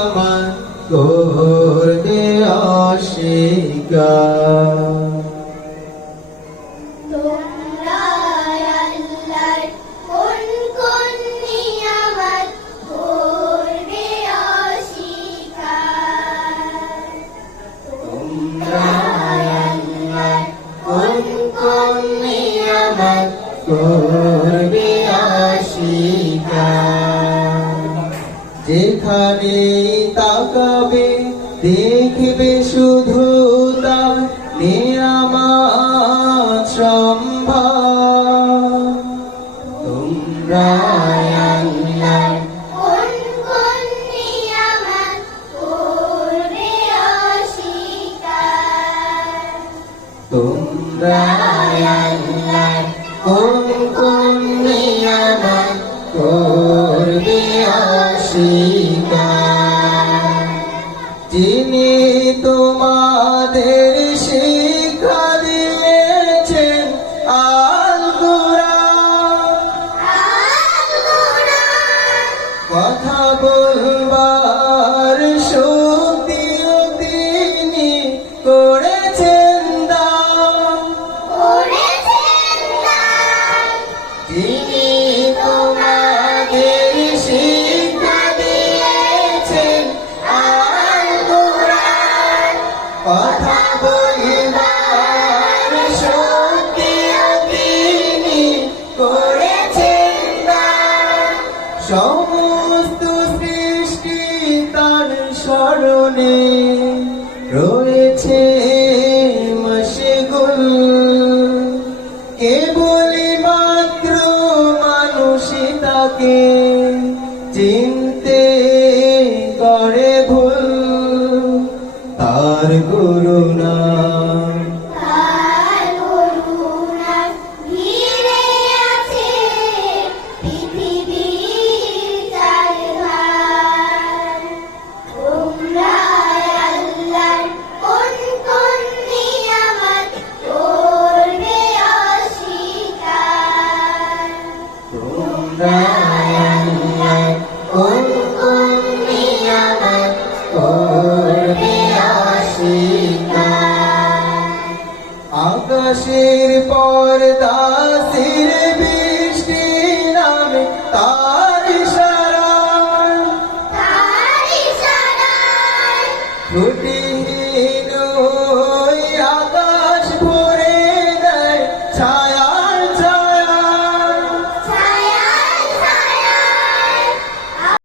আমার করবে অস্বীকার। তোমরা আল্লাহর কোন কোন নিয়ামত করবে অস্বীকার। তোমরা আল্লাহর কোন কোন নিয়ামত করবে অস্বীকার। যেখানে তাকাবে দেখবে শুধু তার নিয়ামত সম্ভার। তোমরা আল্লাহর কোন কোন নিয়ামত করবে অস্বীকার। তোমরা আল্লাহর কোন কোন নিয়ামত করবে অস্বীকার। যিনি তোমাদের শিক্ষা দিয়েছেন আল কুরআন, কথা বলবার শক্তিও তিনি করেছেন দান। যিনি তোমাদের শিক্ষা দিয়েছেন আল কুরআন, কথা বলবার শক্তিও তিনি করেছেন দান। সমস্ত সৃষ্টি তার স্মরণে রয়েছে মশগুল। কেবলই মাত্র মানুষই তাকে চিনতে করে ভুল। তার গুণ